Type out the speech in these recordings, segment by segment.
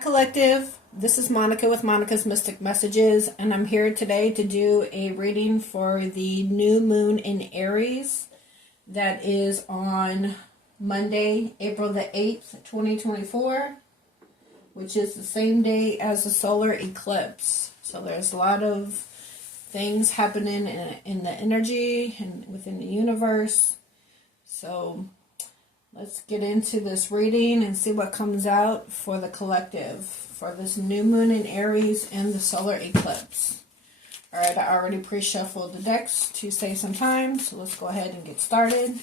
Collective, this is Monica with Monica's Mystic Messages, and I'm here today to do a reading for the new moon in Aries that is on Monday, April the 8th, 2024, which is the same day as the solar eclipse. So there's a lot of things happening in the energy and within the universe. So let's get into this reading and see what comes out for the collective for this new moon in Aries and the solar eclipse. Alright, I already pre-shuffled the decks to save some time, so let's go ahead and get started.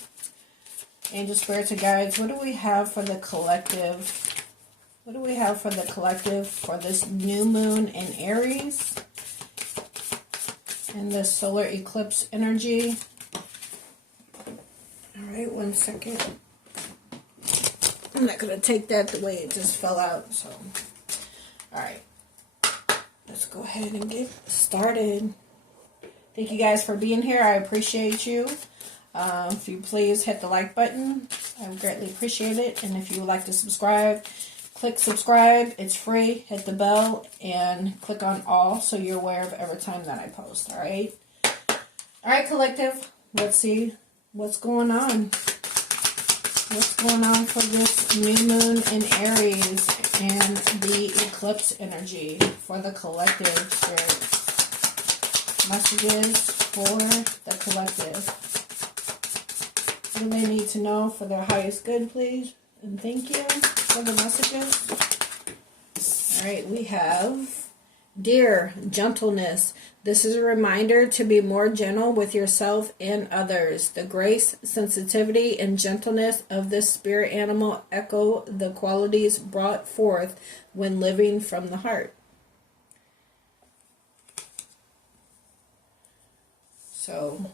Angel, spirits, and guides, what do we have for the collective? What do we have for the collective for this new moon in Aries and the solar eclipse energy? Alright, one second. I'm not going to take that the way it just fell out. So, alright. Let's go ahead and get started. Thank you guys for being here. I appreciate you. If you please hit the like button, I would greatly appreciate it. And if you would like to subscribe, click subscribe. It's free. Hit the bell and click on all so you're aware of every time that I post. Alright? Alright, collective. Let's see what's going on. What's going on for this new moon in Aries and the eclipse energy for the collective spirits? Messages for the collective. What do they need to know for their highest good, please? And thank you for the messages. Alright, we have Dear Gentleness. This is a reminder to be more gentle with yourself and others. The grace, sensitivity, and gentleness of this spirit animal echo the qualities brought forth when living from the heart. So,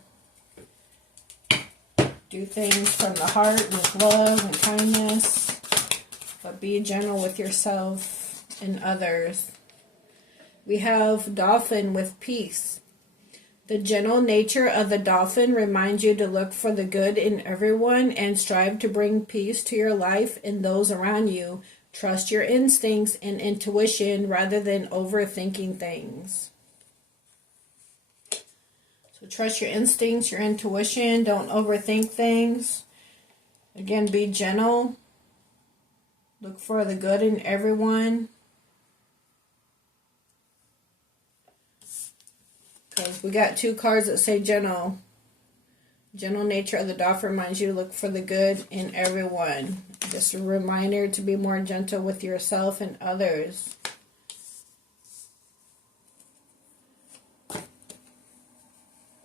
do things from the heart with love and kindness, but be gentle with yourself and others. We have Dolphin with peace. The gentle nature of the dolphin reminds you to look for the good in everyone and strive to bring peace to your life and those around you. Trust your instincts and intuition rather than overthinking things. So trust your instincts, your intuition. Don't overthink things. Again, be gentle. Look for the good in everyone. Because we got two cards that say gentle. Gentle nature of the dolphin reminds you to look for the good in everyone. Just a reminder to be more gentle with yourself and others.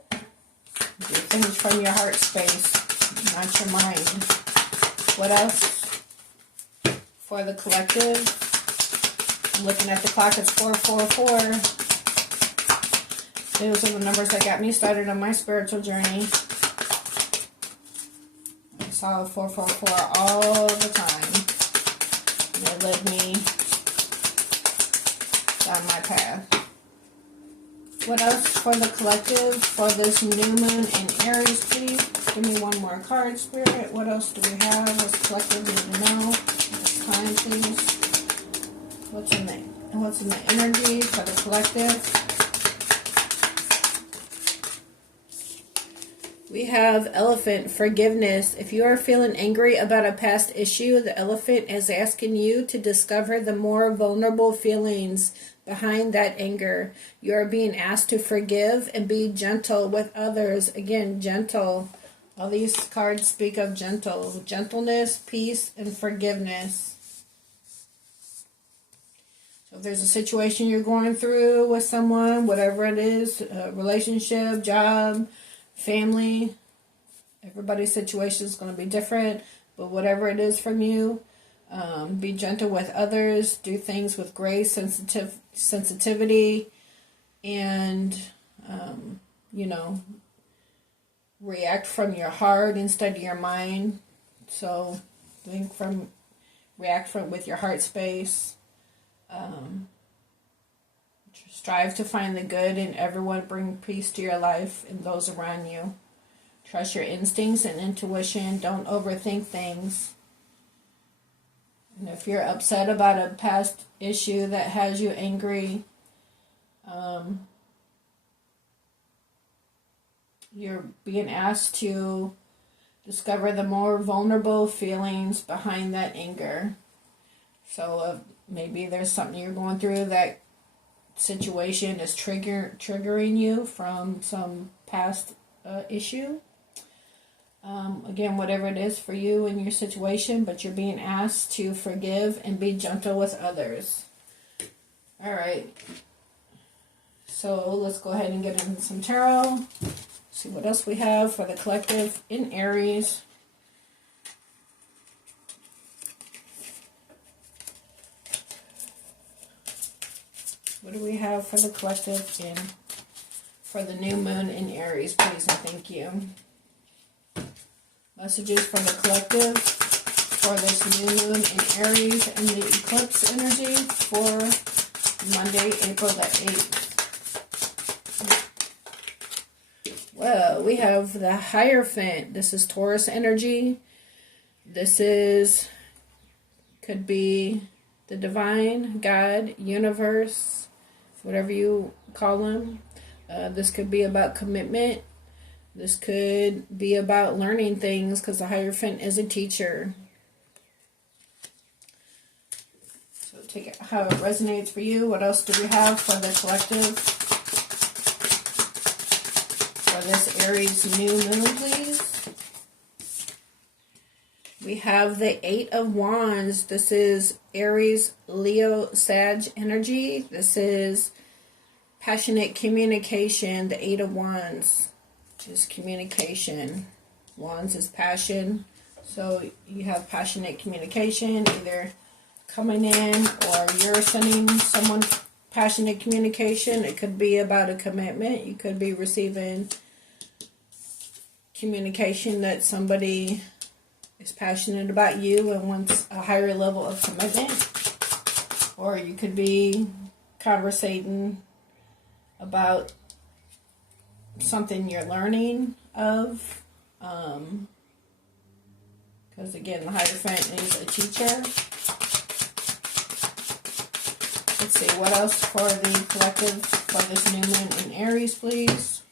Do things from your heart space, not your mind. What else for the collective? I'm looking at the clock, it's 4:44. Those are the numbers that got me started on my spiritual journey. I saw 444 all the time. And it led me down my path. What else for the collective for this new moon in Aries, please? Give me one more card, Spirit. What else do we have? What's collective need to know? This time, please. What's in the energy for the collective? We have Elephant, forgiveness. If you are feeling angry about a past issue, the elephant is asking you to discover the more vulnerable feelings behind that anger. You are being asked to forgive and be gentle with others. Again, gentle. All these cards speak of gentle. Gentleness, peace, and forgiveness. So if there's a situation you're going through with someone, whatever it is, relationship, job, family, everybody's situation is going to be different, but whatever it is from you, be gentle with others, do things with grace, sensitivity, and, react from your heart instead of your mind. So react with your heart space. Strive to find the good in everyone. Bring peace to your life and those around you. Trust your instincts and intuition. Don't overthink things. And if you're upset about a past issue that has you angry, you're being asked to discover the more vulnerable feelings behind that anger. So maybe there's something you're going through, that situation is triggering you from some past issue. Again, whatever it is for you and your situation, but you're being asked to forgive and be gentle with others. All right. So let's go ahead and get into some tarot. See what else we have for the collective in Aries. What do we have for the collective for the new moon in Aries, please and thank you. Messages for the collective for this new moon in Aries and the eclipse energy for Monday, April the 8th. Well, we have the Hierophant. This is Taurus energy. This could be the divine, God, universe, whatever you call them. This could be about commitment. This could be about learning things, because the Hierophant is a teacher. So take it how it resonates for you. What else do we have for the collective for this Aries new moon, please? We have the Eight of Wands. This is Aries, Leo, Sag energy. This is passionate communication. The Eight of Wands is communication. Wands is passion. So you have passionate communication, either coming in or you're sending someone passionate communication. It could be about a commitment. You could be receiving communication that somebody is passionate about you and wants a higher level of commitment. Or you could be conversating about something you're learning of, because again, the Hierophant is a teacher. Let's see, what else for the collective for this new moon in Aries, please?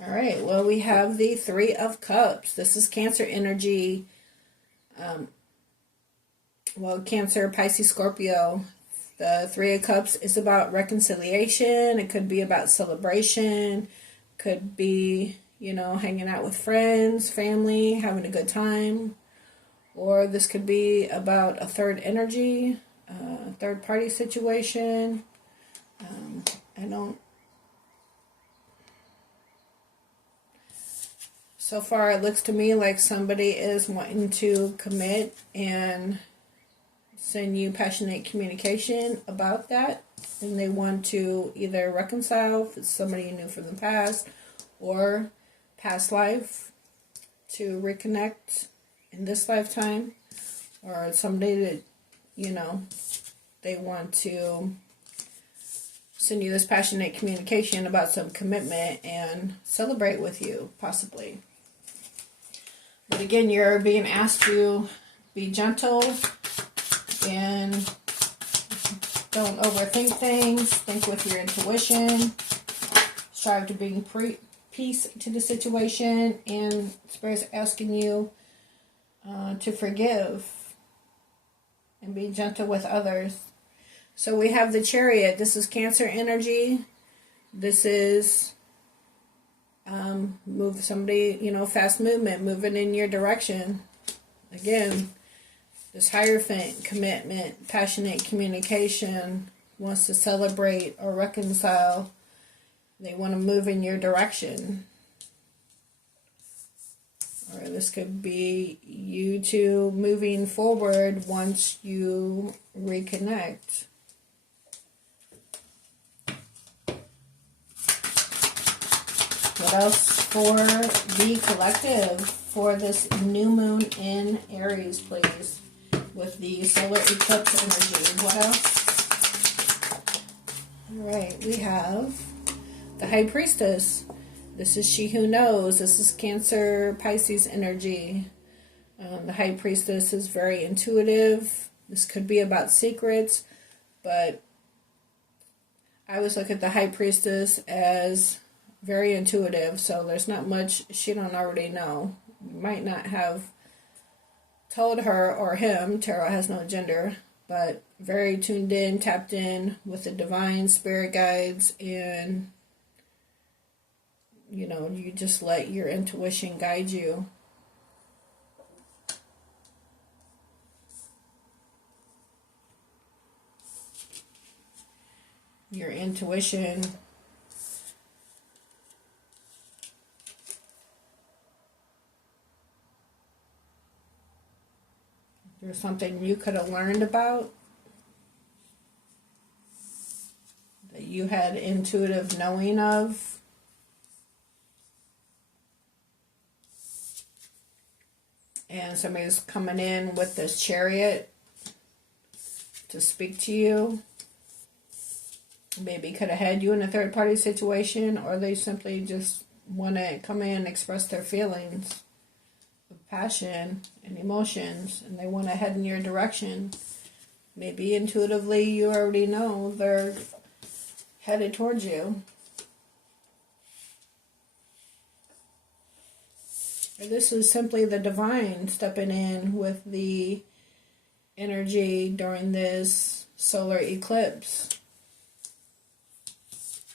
Alright, well, we have the Three of Cups. This is Cancer energy. Cancer, Pisces, Scorpio. The Three of Cups is about reconciliation. It could be about celebration. Could be, hanging out with friends, family, having a good time. Or this could be about a third energy, third party situation. So far it looks to me like somebody is wanting to commit and send you passionate communication about that, and they want to either reconcile if it's somebody you knew from the past or past life to reconnect in this lifetime, or somebody that they want to send you this passionate communication about some commitment and celebrate with you, possibly. But again, you're being asked to be gentle and don't overthink things. Think with your intuition. Strive to bring peace to the situation. And Spirit's asking you to forgive and be gentle with others. So we have the Chariot. This is Cancer energy. This is move somebody, fast movement, moving in your direction. Again, this Hierophant, commitment, passionate communication, wants to celebrate or reconcile. They want to move in your direction. Or this could be you two moving forward once you reconnect. What else for the collective for this new moon in Aries, please? With the solar eclipse energy. What else? Alright, we have the High Priestess. This is She Who Knows. This is Cancer, Pisces energy. The High Priestess is very intuitive. This could be about secrets, but I always look at the High Priestess as very intuitive, so there's not much she don't already know. You might not have told her or him, tarot has no gender, but very tuned in, tapped in with the divine spirit guides, and you just let your intuition guide you. Your intuition there's something you could have learned about that you had intuitive knowing of. And somebody's coming in with this Chariot to speak to you. Maybe could have had you in a third party situation, or they simply just want to come in and express their feelings of passion and emotions, and they want to head in your direction. Maybe intuitively you already know they're headed towards you. Or this is simply the divine stepping in with the energy during this solar eclipse.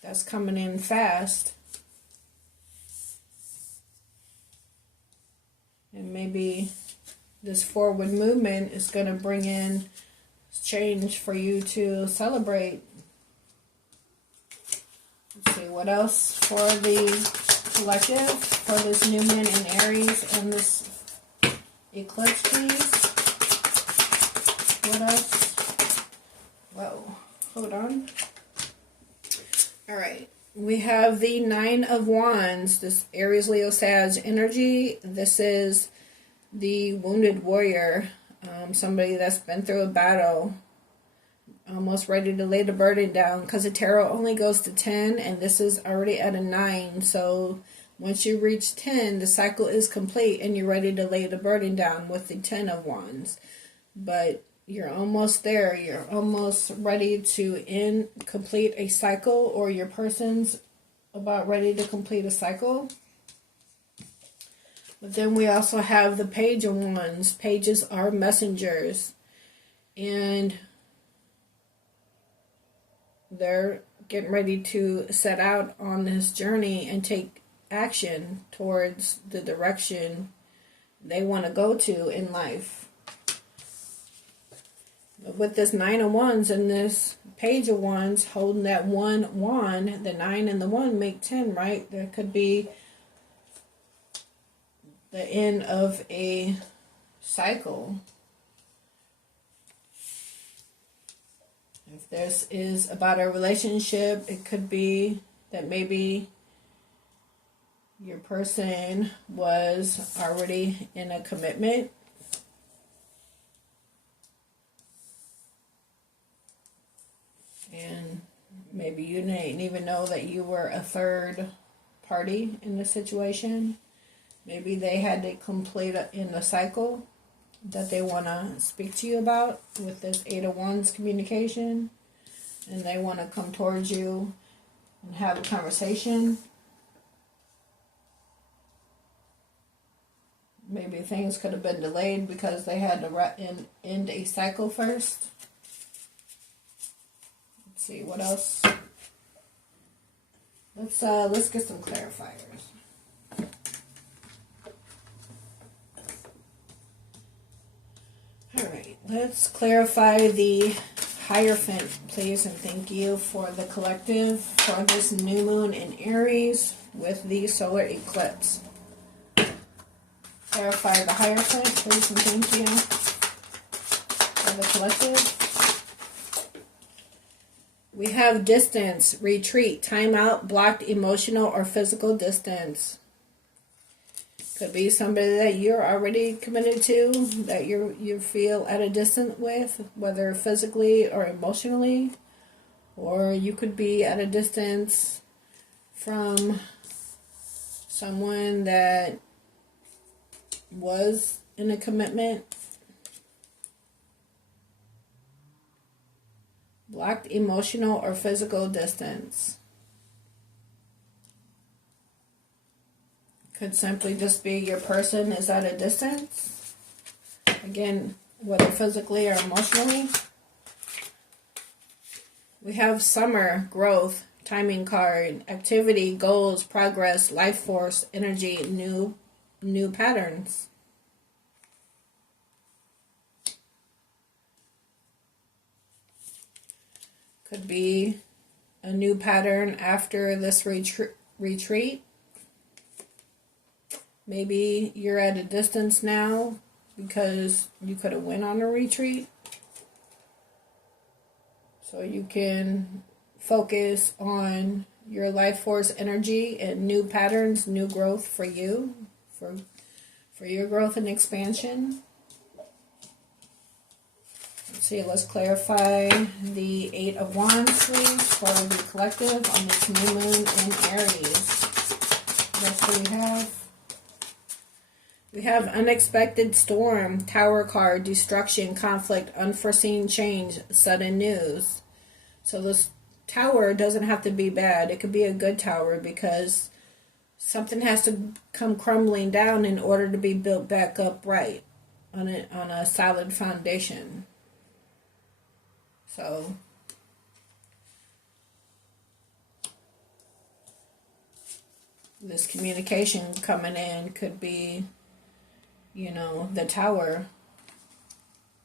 That's coming in fast. And maybe this forward movement is going to bring in change for you to celebrate. Let's see, what else for the collective, for this new moon in Aries and this eclipse, please? What else? Whoa, hold on. All right, we have the Nine of Wands, this Aries, Leo, Sag energy. This is the wounded warrior, somebody that's been through a battle, almost ready to lay the burden down, because the tarot only goes to 10, and this is already at a 9. So once you reach 10, the cycle is complete, and you're ready to lay the burden down with the 10 of Wands. But you're almost there. You're almost ready to complete a cycle, or your person's about ready to complete a cycle. But then we also have the Page of Wands. Pages are messengers, and they're getting ready to set out on this journey and take action towards the direction they want to go to in life. With this Nine of Wands and this Page of Wands holding that one wand, the 9 and the 1 make 10, right? There could be the end of a cycle. If this is about a relationship, it could be that maybe your person was already in a commitment. And maybe you didn't even know that you were a third party in the situation. Maybe they had to complete in the cycle that they want to speak to you about with this 8 of Wands communication. And they want to come towards you and have a conversation. Maybe things could have been delayed because they had to end a cycle first. Let's see, what else? Let's get some clarifiers. Alright, let's clarify the Hierophant, please, and thank you for the collective for this new moon in Aries with the solar eclipse. Clarify the Hierophant, please, and thank you for the collective. We have distance, retreat, time out, blocked emotional or physical distance. Could be somebody that you're already committed to, that you feel at a distance with, whether physically or emotionally. Or you could be at a distance from someone that was in a commitment. Blocked emotional or physical distance. Could simply just be your person is at a distance. Again, whether physically or emotionally. We have summer, growth, timing card, activity, goals, progress, life force, energy, new patterns. Could be a new pattern after this retreat. Maybe you're at a distance now because you could have went on a retreat. So you can focus on your life force energy and new patterns, new growth for you, for your growth and expansion. Let's see, let's clarify the Eight of Wands, please, for the collective on this new moon in Aries. That's what we have. We have unexpected storm, Tower card, destruction, conflict, unforeseen change, sudden news. So this tower doesn't have to be bad. It could be a good tower because something has to come crumbling down in order to be built back up right on a solid foundation. So this communication coming in could be, the tower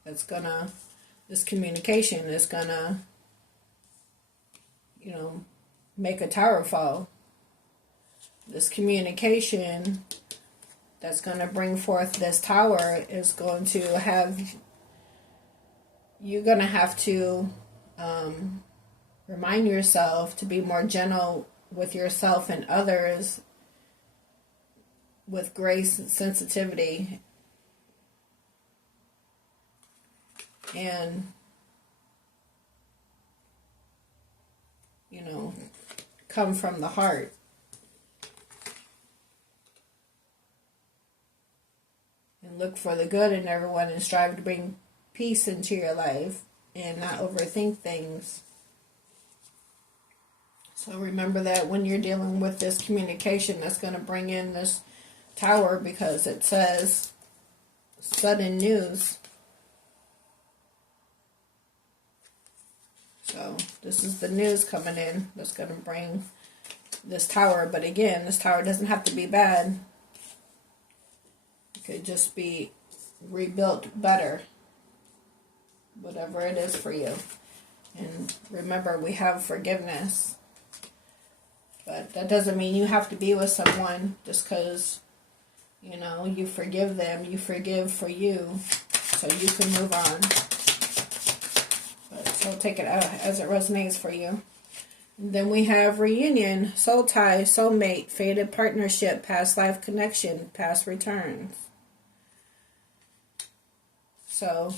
this communication is gonna, make a tower fall. This communication that's gonna bring forth this tower is going to have, you're gonna have to remind yourself to be more gentle with yourself and others, with grace and sensitivity, and come from the heart. And look for the good in everyone and strive to bring peace into your life and not overthink things. So remember that when you're dealing with this communication that's going to bring in this tower, because it says sudden news. So this is the news coming in that's going to bring this tower. But again, this tower doesn't have to be bad. It could just be rebuilt better. Whatever it is for you. And remember, we have forgiveness. But that doesn't mean you have to be with someone just because, you forgive them. You forgive for you so you can move on. So take it out as it resonates for you. And then we have reunion, soul tie, soulmate, fated partnership, past life connection, past returns. So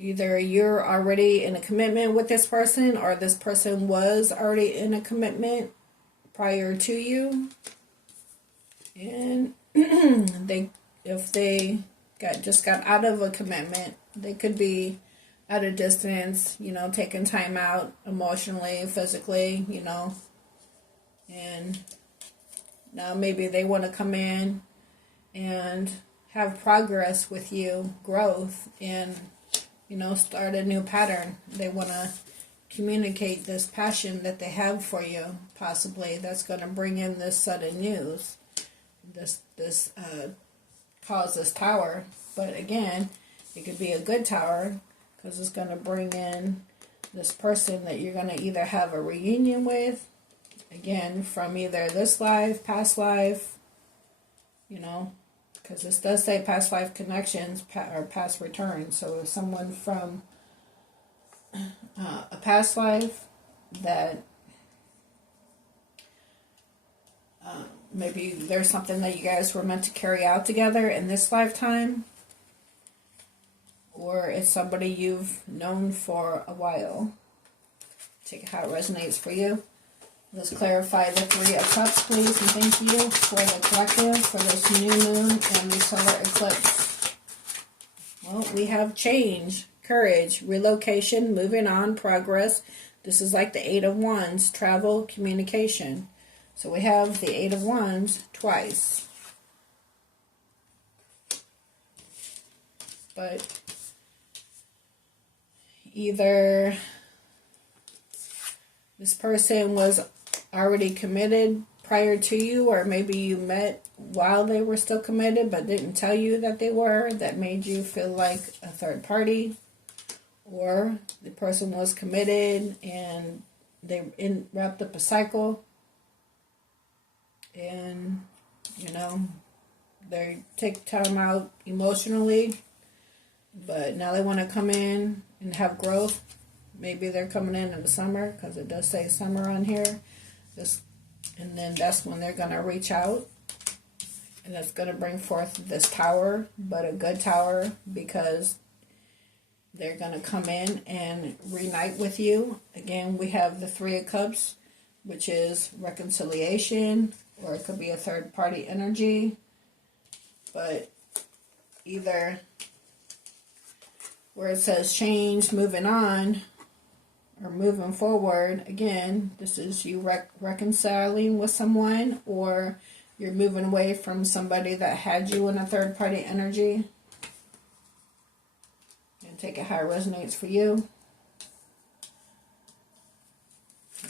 either you're already in a commitment with this person or this person was already in a commitment prior to you. And if they got out of a commitment, they could be at a distance, taking time out emotionally, physically, and now maybe they want to come in and have progress with you, growth, and, start a new pattern. They want to communicate this passion that they have for you, possibly, that's going to bring in this sudden news, this cause this tower. But again, it could be a good tower, because it's going to bring in this person that you're going to either have a reunion with, again, from either this life, past life, because this does say past life connections or past returns. So if someone from a past life that maybe there's something that you guys were meant to carry out together in this lifetime, or it's somebody you've known for a while. Take how it resonates for you. Let's clarify the Three of Cups, please, and thank you for the collective, for this new moon and the solar eclipse. Well, we have change, courage, relocation, moving on, progress. This is like the Eight of Wands, travel, communication. So we have the Eight of Wands twice. But either this person was already committed prior to you, or maybe you met while they were still committed but didn't tell you that they were, that made you feel like a third party. Or the person was committed and they wrapped up a cycle, and they take time out emotionally, but now they want to come in and have growth. Maybe they're coming in the summer, because it does say summer on here. And then that's when they're going to reach out. And that's going to bring forth this tower, but a good tower, because they're going to come in and reunite with you. Again, we have the Three of Cups, which is reconciliation, or it could be a third party energy. But either where it says change, moving on, or moving forward, again, this is you reconciling with someone, or you're moving away from somebody that had you in a third party energy. And take it how it resonates for you.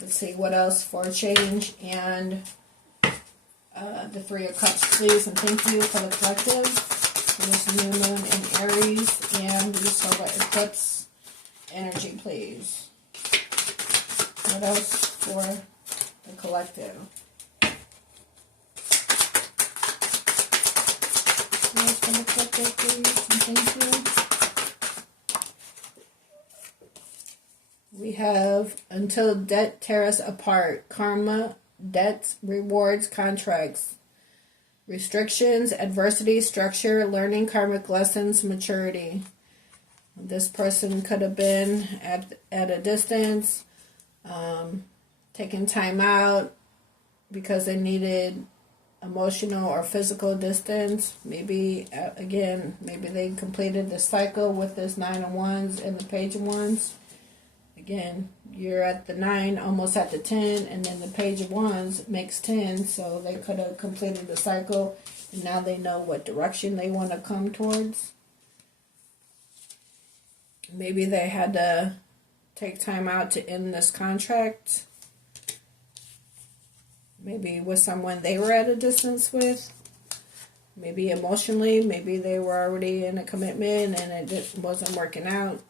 Let's see what else for change and the Three of Cups, please, and thank you for the collective, for this new moon in Aries and the solar eclipse energy, please. What else for the collective? What else for the collective, please, and thank you. We have until debt tear us apart, karma, debts, rewards, contracts, restrictions, adversity, structure, learning karmic lessons, maturity. This person could have been at a distance, taking time out because they needed emotional or physical distance. Maybe, again, maybe they completed the cycle with this Nine of Wands and the Page of Wands. Again, you're at the 9, almost at the 10, and then the Page of Wands makes 10, so they could have completed the cycle, and now they know what direction they want to come towards. Maybe they had to take time out to end this contract. Maybe with someone they were at a distance with. Maybe emotionally, maybe they were already in a commitment and it wasn't working out.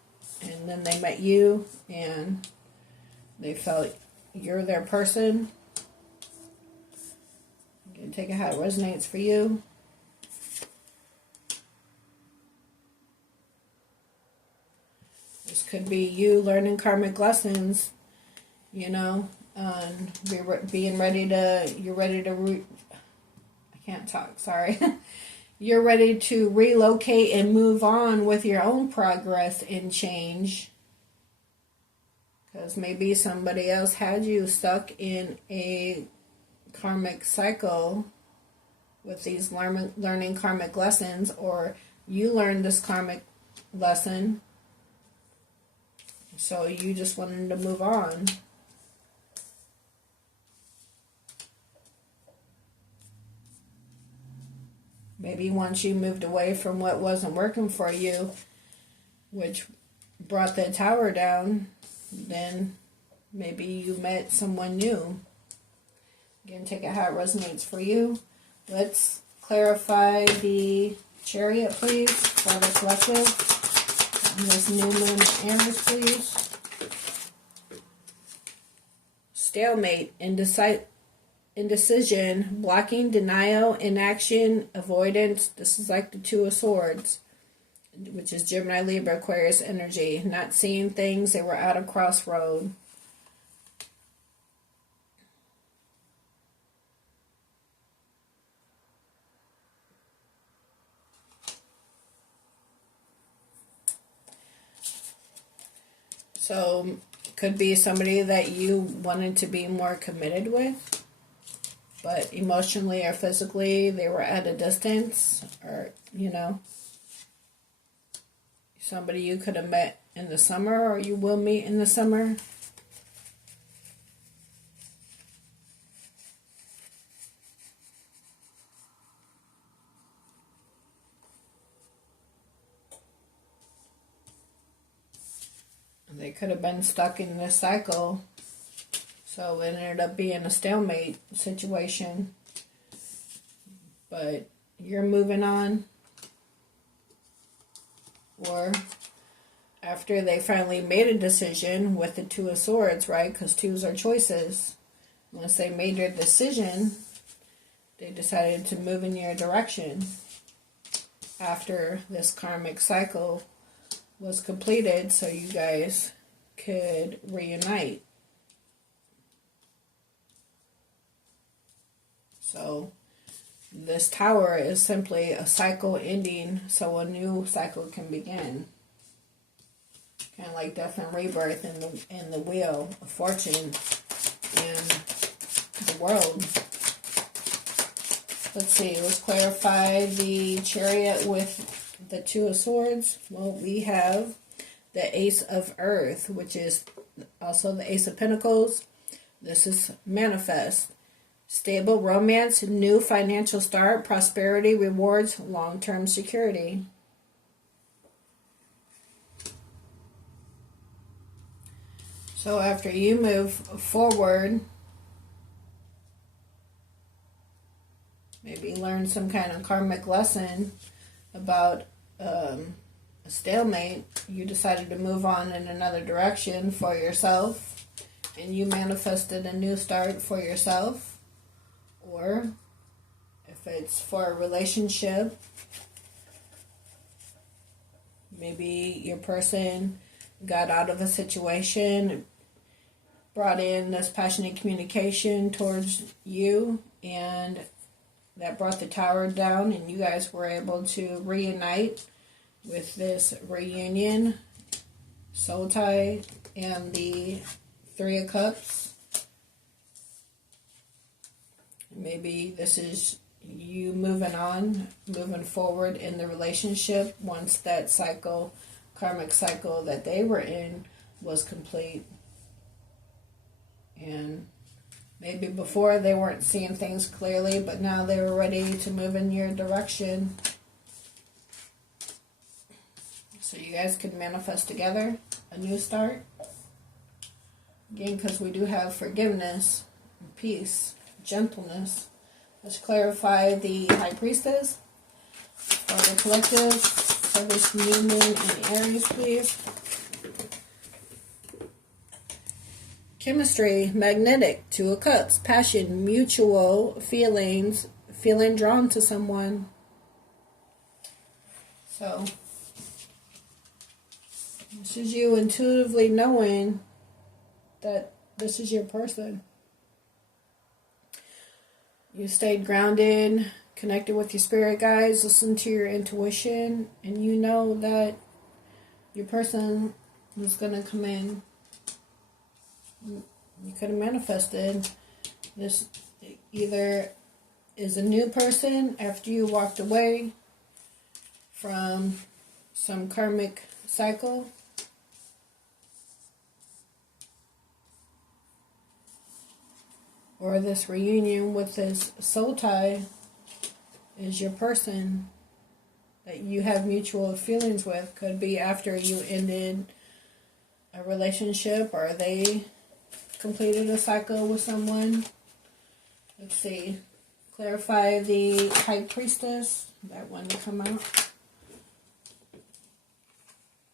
And then they met you and they felt you're their person. You can take it how it resonates for you. This could be you learning karmic lessons, being ready to, I can't talk, sorry. You're ready to relocate and move on with your own progress and change. Because maybe somebody else had you stuck in a karmic cycle with these learning karmic lessons, or you learned this karmic lesson, so you just wanted to move on. Maybe once you moved away from what wasn't working for you, which brought the tower down, then maybe you met someone new. Again, take it how it resonates for you. Let's clarify the Chariot, please, for the collective. And this new moon in Aries, please. Stalemate, indecision, blocking, denial, inaction, avoidance. This is like the Two of Swords, which is Gemini, Libra, Aquarius energy. Not seeing things. They were at a crossroad. So Could be somebody that you wanted to be more committed with, but emotionally or physically they were at a distance, or, somebody you could have met in the summer or you will meet in the summer. They could have been stuck in this cycle, so it ended up being a stalemate situation. But you're moving on. Or after they finally made a decision with the Two of Swords, right? Because twos are choices. Once they made their decision, they decided to move in your direction after this karmic cycle was completed, so you guys could reunite. So this Tower is simply a cycle ending so a new cycle can begin. Kind of like death and rebirth in the wheel of fortune in the world. Let's see, let's clarify the Chariot with the Two of Swords. Well, we have the Ace of Earth, which is also the Ace of Pentacles. This is manifest. Stable romance, new financial start, prosperity, rewards, long-term security. So after you move forward, maybe learn some kind of karmic lesson about a stalemate, you decided to move on in another direction for yourself, and you manifested a new start for yourself. Or if it's for a relationship, maybe your person got out of a situation, brought in this passionate communication towards you, and that brought the Tower down, and you guys were able to reunite with this reunion, soul tie, and the Three of Cups. Maybe this is you moving on, moving forward in the relationship once that cycle, karmic cycle that they were in was complete. And maybe before they weren't seeing things clearly, but now they were ready to move in your direction. So you guys can manifest together a new start. Again, because we do have forgiveness, peace, gentleness. Let's clarify the High Priestess for the collective for this new moon in Aries, please. Chemistry, magnetic, Two of Cups, passion, mutual feelings, feeling drawn to someone. So, this is you intuitively knowing that this is your person. You stayed grounded, connected with your spirit guides, listen to your intuition, and you know that your person is going to come in. You could have manifested this. Either is a new person after you walked away from some karmic cycle, or this reunion with this soul tie is your person that you have mutual feelings with. Could be after you ended a relationship, or they completed a cycle with someone. Let's see. Clarify the High Priestess. That one to come out.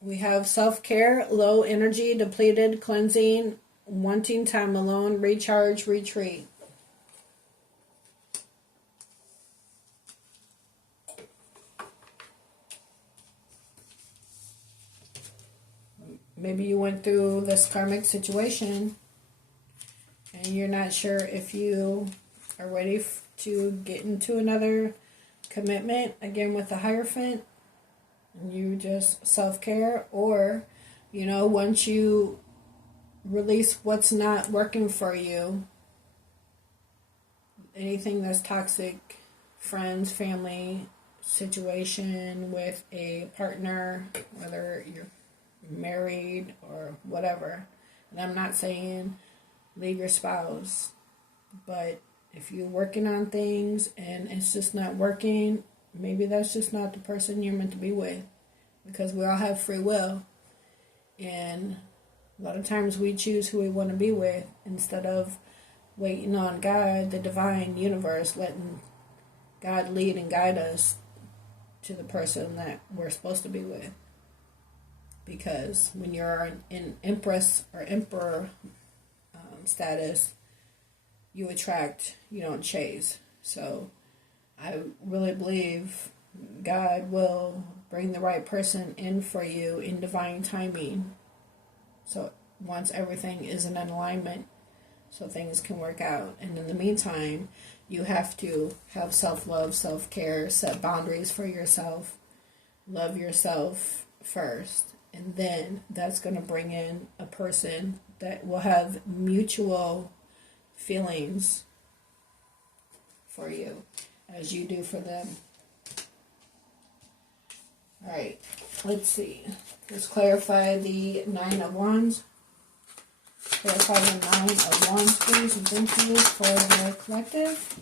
We have self-care, low energy, depleted, cleansing, wanting time alone, recharge, retreat. Maybe you went through this karmic situation and you're not sure if you are ready to get into another commitment, again with the Hierophant. You just self-care, or, once you release what's not working for you. Anything that's toxic, friends, family, situation with a partner, whether you're married or whatever. And I'm not saying leave your spouse, but if you're working on things and it's just not working, maybe that's just not the person you're meant to be with, because we all have free will. And a lot of times we choose who we want to be with instead of waiting on God, the divine universe, letting God lead and guide us to the person that we're supposed to be with. Because when you're in empress or emperor status, you attract, you don't chase. So I really believe God will bring the right person in for you in divine timing. So once everything is in alignment, so things can work out. And in the meantime, you have to have self-love, self-care, set boundaries for yourself, love yourself first. And then that's going to bring in a person that will have mutual feelings for you as you do for them. All right, let's see. Let's clarify the Nine of Wands. Clarify the Nine of Wands, please, and thank you for the collective.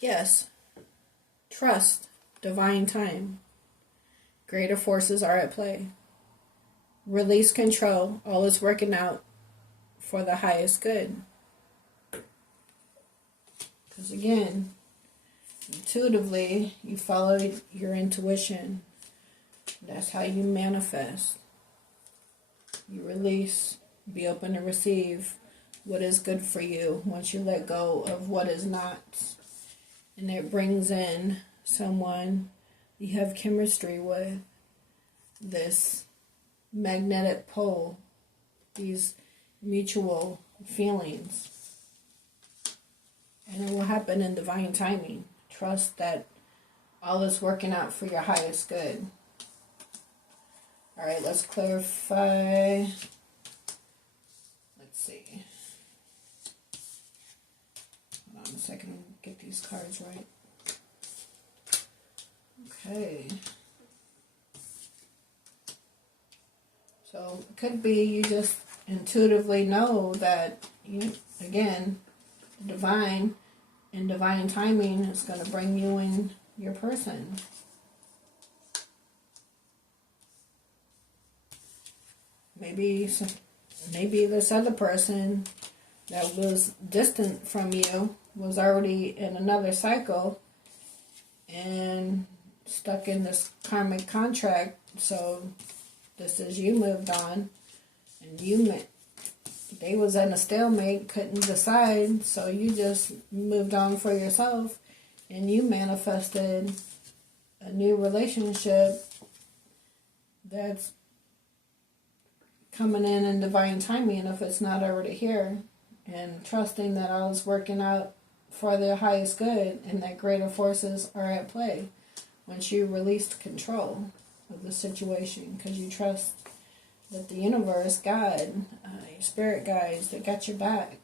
Yes, trust, divine time. Greater forces are at play. Release control. All is working out for the highest good. Because again, intuitively, you follow your intuition. That's how you manifest. You release, be open to receive what is good for you once you let go of what is not. And it brings in someone you have chemistry with, this magnetic pole, these mutual feelings. And it will happen in divine timing. Trust that all is working out for your highest good. All right, let's clarify. Let's see. Hold on a second, get these cards right. Okay. So it could be you just intuitively know that, you, again, the divine and divine timing is going to bring you in your person. Maybe this other person that was distant from you was already in another cycle and stuck in this karmic contract. So just as you moved on, and they was in a stalemate, couldn't decide, so you just moved on for yourself, and you manifested a new relationship that's coming in divine timing if it's not already here, and trusting that all is working out for their highest good and that greater forces are at play once you release control of the situation, because you trust that the universe, God, your spirit guides, they got your back.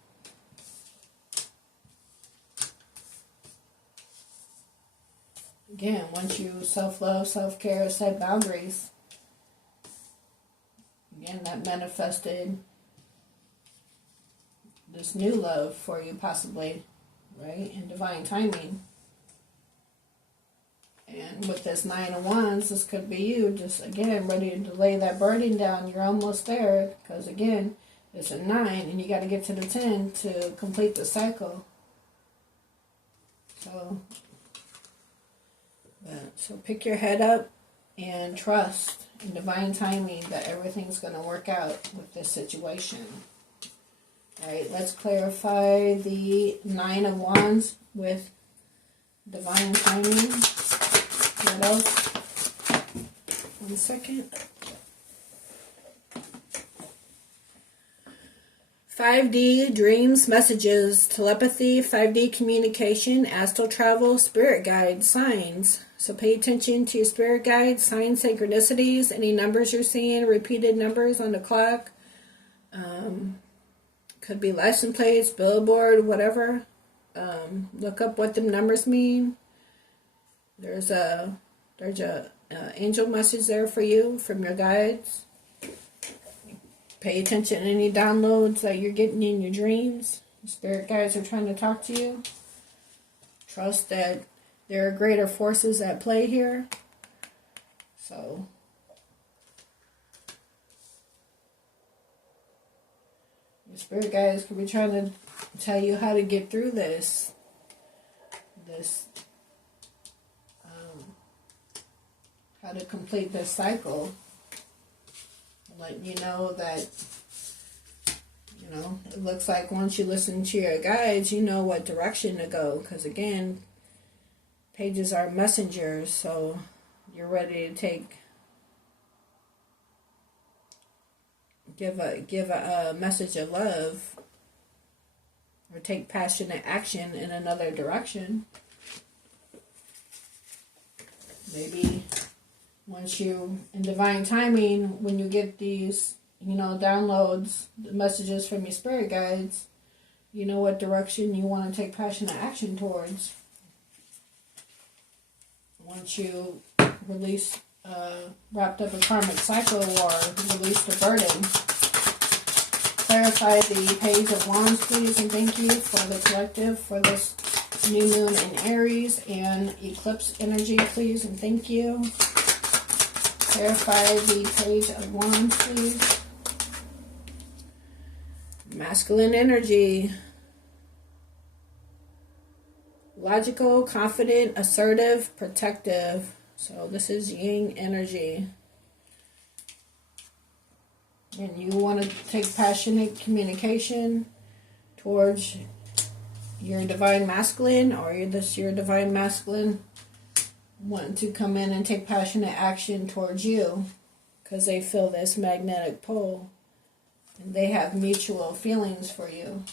Again, once you self-love, self-care, set boundaries, again, that manifested this new love for you, possibly, right, in divine timing. And with this Nine of Wands, this could be you just, again, ready to lay that burden down. You're almost there, because, again, it's a 9, and you got to get to the 10 to complete the cycle. So pick your head up and trust in divine timing that everything's going to work out with this situation. All right, let's clarify the Nine of Wands with divine timing. What else? 1 second. 5D dreams, messages, telepathy, 5D communication, astral travel, spirit guides, signs. So pay attention to your spirit guides, signs, synchronicities, any numbers you're seeing, repeated numbers on the clock, Could be license plates, billboard, whatever. Look up what the numbers mean. There's a angel message there for you from your guides. Pay attention to any downloads that you're getting in your dreams. Spirit guides are trying to talk to you. Trust that there are greater forces at play here. So your spirit guides could be trying to tell you how to get through this how to complete this cycle. Letting you know that, you know, it looks like once you listen to your guides, you know what direction to go. Because again, pages are messengers, so you're ready to give a message of love, or take passionate action in another direction. Maybe once you, in divine timing, when you get these, you know, downloads, messages from your spirit guides, you know what direction you want to take passionate action towards. Once you release, wrapped up a karmic cycle or release the burden. Clarify the Page of Wands, please, and thank you for the collective for this new moon in Aries and Eclipse energy, please, and thank you. Clarify the Page of Wands, please. Masculine energy. Logical, confident, assertive, protective. So this is Yin energy. And you want to take passionate communication towards your divine masculine, or your divine masculine wanting to come in and take passionate action towards you because they feel this magnetic pull and they have mutual feelings for you.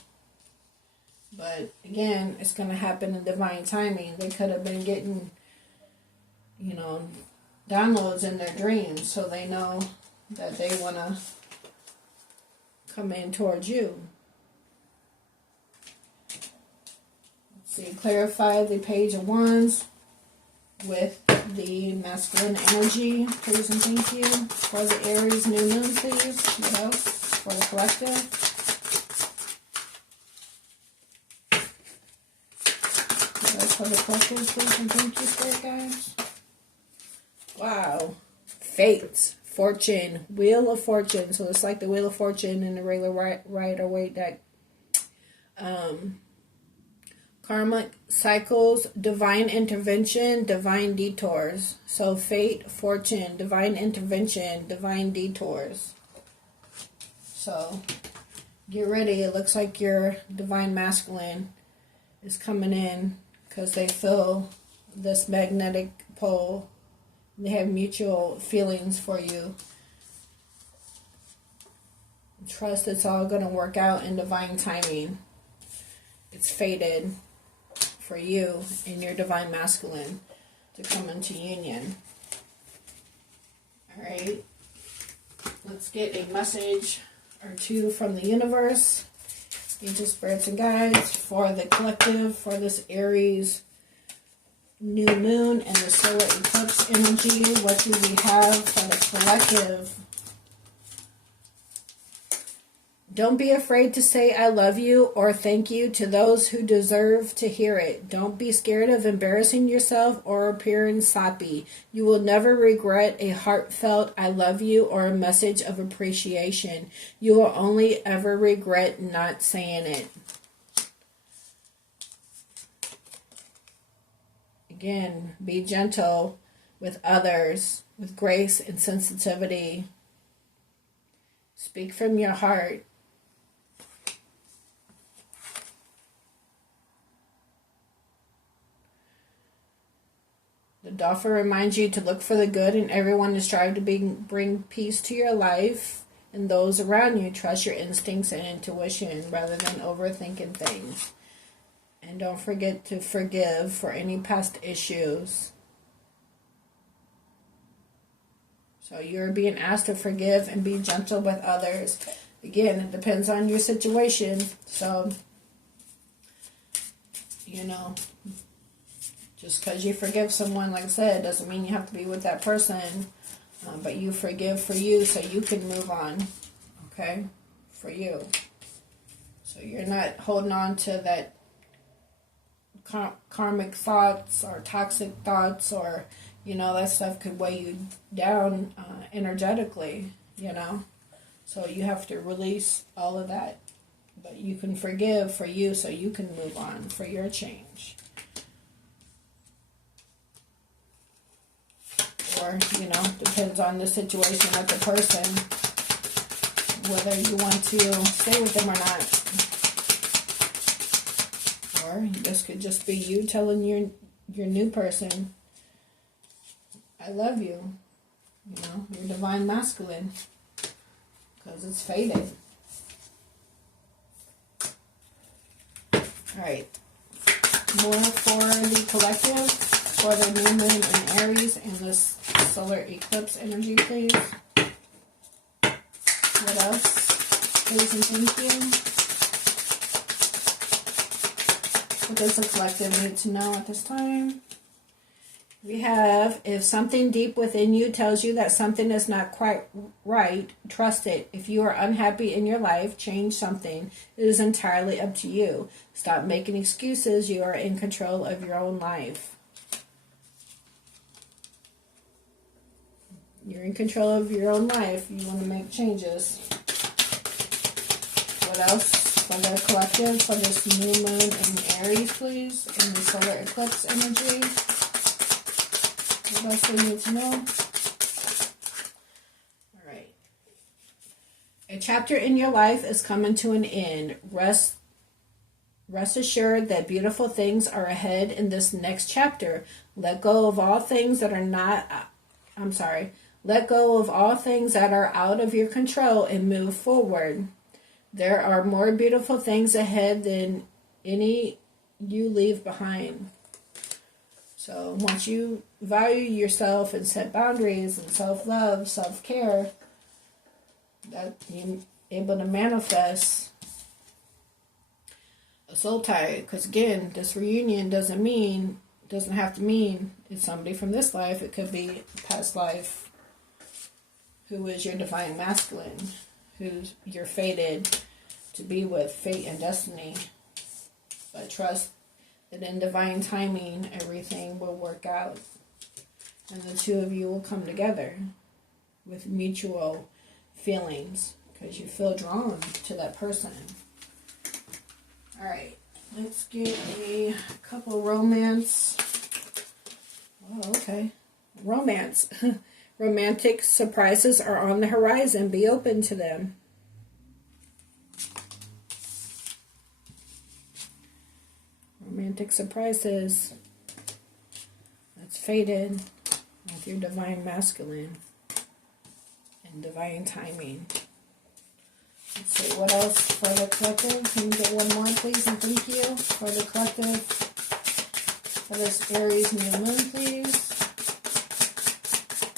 But again, it's going to happen in divine timing. They could have been getting, you know, downloads in their dreams, so they know that they want to come in towards you. Let's see, clarify the Page of Wands with the masculine energy, please and thank you. For the Aries new moon, please. What else? For the collective. For the collective, please and thank you, spirit guides. Wow. Fate, fortune, Wheel of Fortune. So it's like the Wheel of Fortune in the regular Rider-Waite deck. Karmic cycles, divine intervention, divine detours. So fate, fortune, divine intervention, divine detours. So get ready. It looks like your divine masculine is coming in because they feel this magnetic pull. They have mutual feelings for you. Trust it's all going to work out in divine timing. It's fated for you and your divine masculine to come into union. Alright. Let's get a message or two from the universe. Angel spirits and guides for the collective, for this Aries new moon and the solar eclipse energy. What do we have for the collective? Don't be afraid to say I love you or thank you to those who deserve to hear it. Don't be scared of embarrassing yourself or appearing sloppy. You will never regret a heartfelt I love you or a message of appreciation. You will only ever regret not saying it. Again, be gentle with others, with grace and sensitivity. Speak from your heart. The Dolphin reminds you to look for the good in everyone and strive to bring peace to your life and those around you. Trust your instincts and intuition rather than overthinking things. And don't forget to forgive for any past issues. So you're being asked to forgive and be gentle with others. again, it depends on your situation. So, you know, just because you forgive someone, like I said, doesn't mean you have to be with that person. But you forgive for you so you can move on. Okay? For you. So you're not holding on to that karmic thoughts or toxic thoughts, or, you know, that stuff could weigh you down energetically, you know. So you have to release all of that. But you can forgive for you so you can move on for your change. Or, you know, depends on the situation with the person, whether you want to stay with them or not. Or this could just be you telling your new person, I love you. You know, your divine masculine. Because it's faded. Alright. More for the collective, for the new moon in Aries and this solar eclipse energy, please. What else? Please and thank you. What does the collective need to know at this time? We have, if something deep within you tells you that something is not quite right, trust it. If you are unhappy in your life, change something. It is entirely up to you. Stop making excuses. You are in control of your own life. You're in control of your own life. You want to make changes. What else? For the collective, for this new moon in Aries, please, in the solar eclipse energy. What else we need to know? Alright. A chapter in your life is coming to an end. Rest assured that beautiful things are ahead in this next chapter. Let go of all things that are Let go of all things that are out of your control and move forward. There are more beautiful things ahead than any you leave behind. So once you value yourself and set boundaries and self-love, self-care, that you're able to manifest a soul tie. Because again, this reunion doesn't have to mean it's somebody from this life. It could be past life who is your divine masculine, who's you're fated to be with, fate and destiny. But trust that in divine timing, everything will work out. And the two of you will come together with mutual feelings because you feel drawn to that person. Alright, let's get a couple romance. Oh, okay. Romance. Romantic surprises are on the horizon. Be open to them. Romantic surprises. That's fated with your divine masculine and divine timing. Let's see, what else for the collective? Can you get one more, please? And thank you for the collective. For this Aries new moon, please.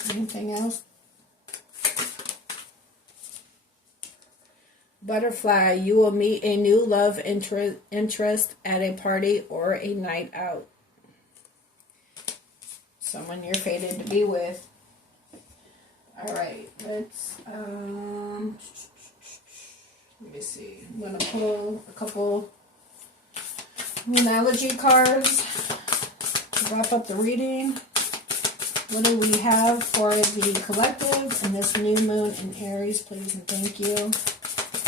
Anything else? Butterfly, you will meet a new love interest at a party or a night out. Someone you're fated to be with. Alright, let's, let me see. I'm going to pull a couple analogy cards to wrap up the reading. What do we have for the collective and this new moon in Aries, please and thank you.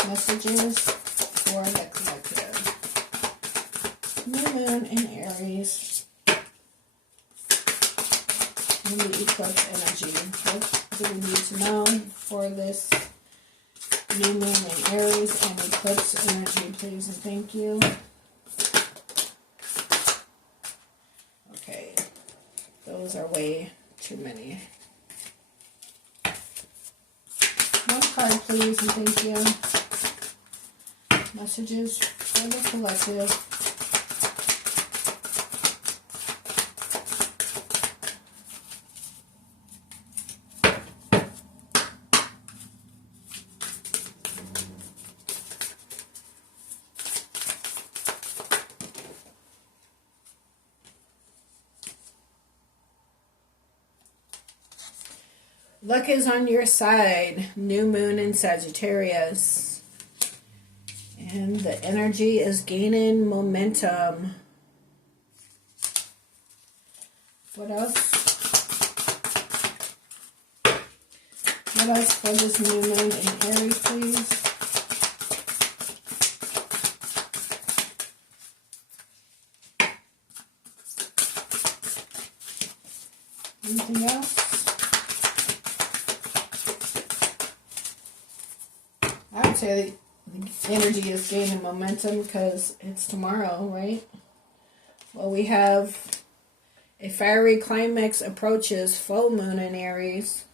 Messages for the collective. New moon in Aries. And the eclipse energy. What do we need to know for this new moon in Aries and eclipse energy, please and thank you. Okay. Those are way too many. One card, please, and thank you. Messages for the collective. Luck is on your side. New moon in Sagittarius. And the energy is gaining momentum. What else? What else for this new moon in Aries, please? Anything else? I would say the energy is gaining momentum because it's tomorrow, right? Well, we have a fiery climax approaches, full moon in Aries.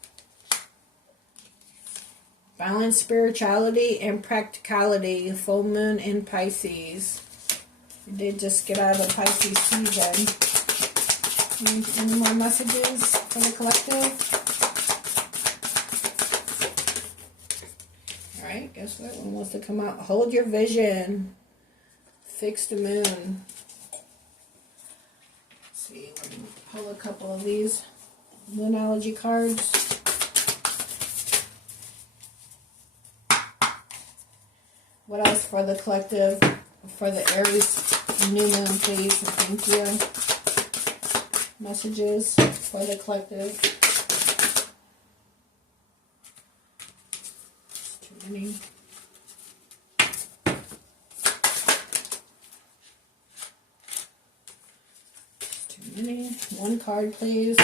Balance spirituality and practicality, full moon in Pisces. We did just get out of the Pisces season. Any more messages for the collective? Alright, guess what? One wants to come out. Hold your vision. Fix the moon. Let's see, let me pull a couple of these Moonology cards. What else for the collective? For the Aries new moon, please. Thank you. Messages for the collective. It's too many. It's too many. One card, please.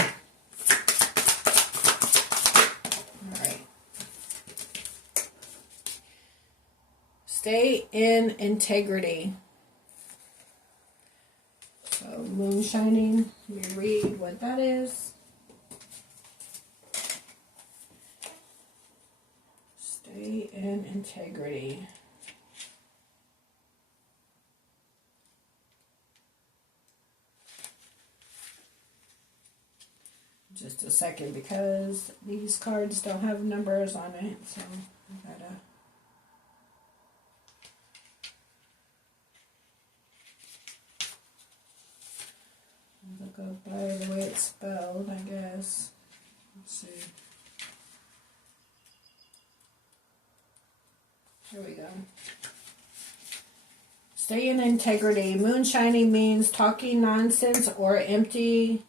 Stay in integrity. So, moon shining. Let me read what that is. Stay in integrity. Just a second, because these cards don't have numbers on it, so I gotta... Look up by the way it's spelled, I guess. Let's see. Here we go. Stay in integrity. Moonshining means talking nonsense or empty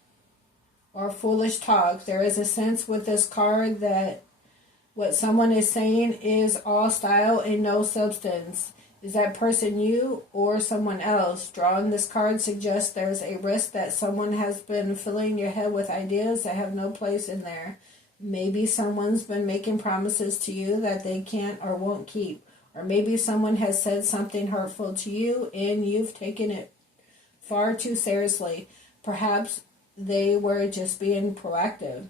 or foolish talk. There is a sense with this card that what someone is saying is all style and no substance. Is that person you or someone else? Drawing this card suggests there's a risk that someone has been filling your head with ideas that have no place in there. Maybe someone's been making promises to you that they can't or won't keep. Or maybe someone has said something hurtful to you and you've taken it far too seriously. Perhaps they were just being proactive.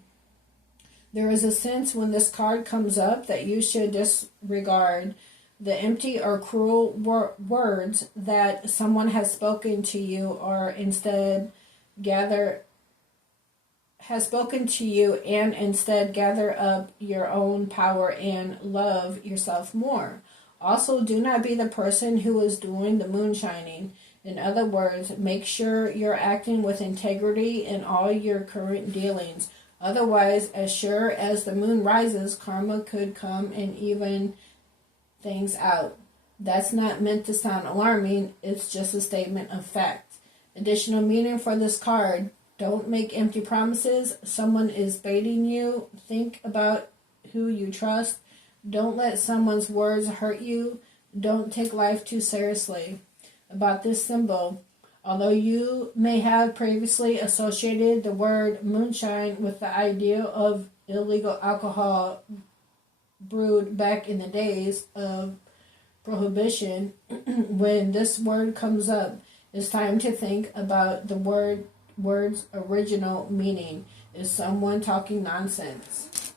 There is a sense when this card comes up that you should disregard the empty or cruel words that someone has spoken to you, or instead gather up your own power and love yourself more. Also, do not be the person who is doing the moonshining. In other words, make sure you're acting with integrity in all your current dealings. Otherwise, as sure as the moon rises, karma could come and even things out. That's not meant to sound alarming, it's just a statement of fact. Additional meaning for this card: don't make empty promises. Someone is baiting you. Think about who you trust. Don't let someone's words hurt you. Don't take life too seriously. About this symbol, although you may have previously associated the word moonshine with the idea of illegal alcohol brewed back in the days of prohibition, when this word comes up, it's time to think about the word's original meaning. Is someone talking nonsense?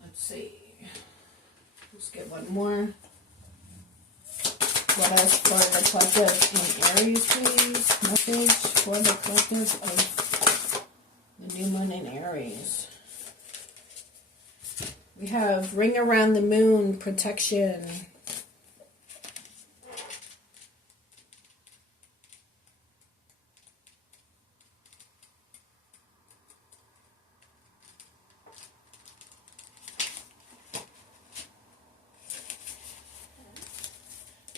Let's see. Let's get one more. What else for the collective in Aries, please? Message for the collective of the new moon in Aries. We have ring around the moon, protection.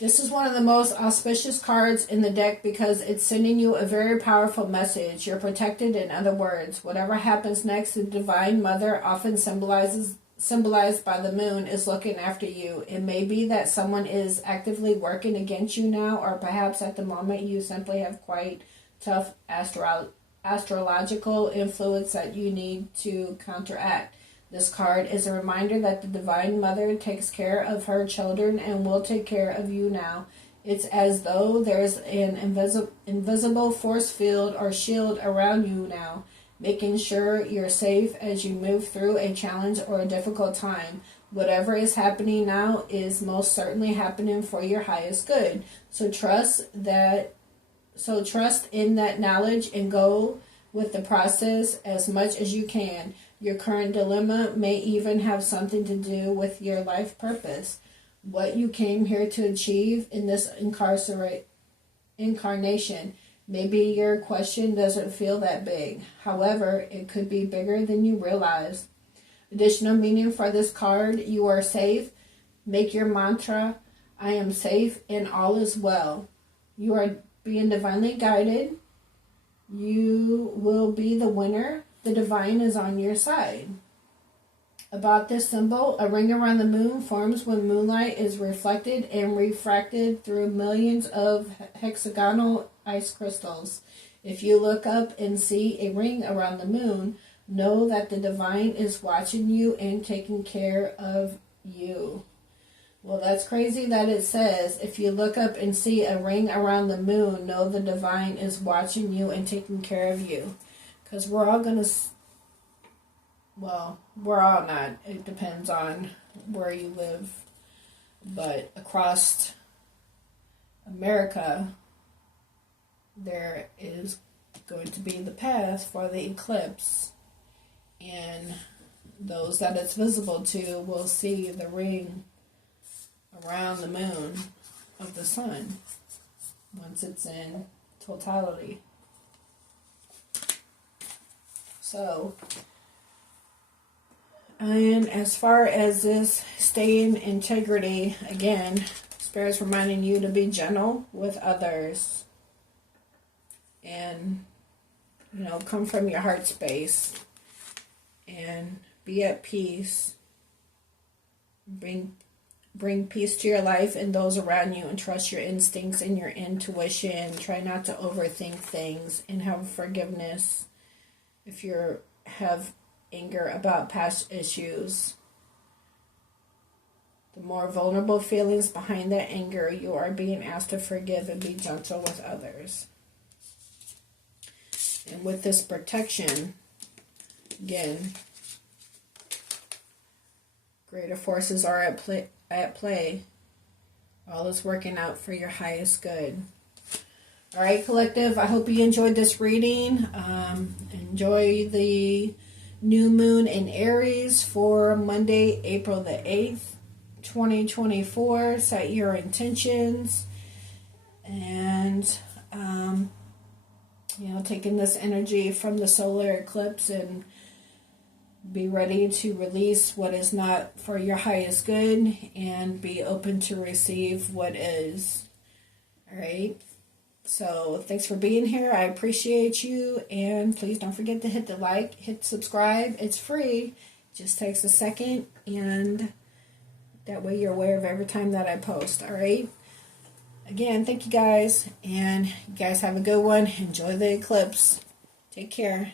This is one of the most auspicious cards in the deck because it's sending you a very powerful message. You're protected, in other words. Whatever happens next, the Divine Mother, often symbolized by the moon, is looking after you. It may be that someone is actively working against you now, or perhaps at the moment you simply have quite tough astrological influence that you need to counteract. This card is a reminder that the Divine Mother takes care of her children and will take care of you now. It's as though there's an invisible force field or shield around you now, making sure you're safe as you move through a challenge or a difficult time. Whatever is happening now is most certainly happening for your highest good. So trust in that knowledge and go with the process as much as you can. Your current dilemma may even have something to do with your life purpose, what you came here to achieve in this incarnation. Maybe your question doesn't feel that big. However, it could be bigger than you realize. Additional meaning for this card: you are safe. Make your mantra, I am safe and all is well. You are being divinely guided. You will be the winner. The divine is on your side. About this symbol, a ring around the moon forms when moonlight is reflected and refracted through millions of hexagonal ice crystals. If you look up and see a ring around the moon, know that the divine is watching you and taking care of you. Well, that's crazy that it says, if you look up and see a ring around the moon, know the divine is watching you and taking care of you. Because we're all going to, well, we're all not. It depends on where you live. But across America, there is going to be the path for the eclipse. And those that it's visible to will see the ring around the moon of the sun once it's in totality. So, and as far as this staying integrity, again, Spirit's reminding you to be gentle with others and, come from your heart space and be at peace. Bring peace to your life and those around you, and trust your instincts and your intuition. Try not to overthink things and have forgiveness. If you have anger about past issues, the more vulnerable feelings behind that anger, you are being asked to forgive and be gentle with others. And with this protection, again, greater forces are at play. All is working out for your highest good. All right, collective, I hope you enjoyed this reading. Enjoy the new moon in Aries for Monday, April the 8th, 2024. Set your intentions and, taking this energy from the solar eclipse and be ready to release what is not for your highest good and be open to receive what is. All right. So thanks for being here. I appreciate you. And please don't forget to hit the like, hit subscribe. It's free. It just takes a second. And that way you're aware of every time that I post. All right. Again, thank you guys. And you guys have a good one. Enjoy the eclipse. Take care.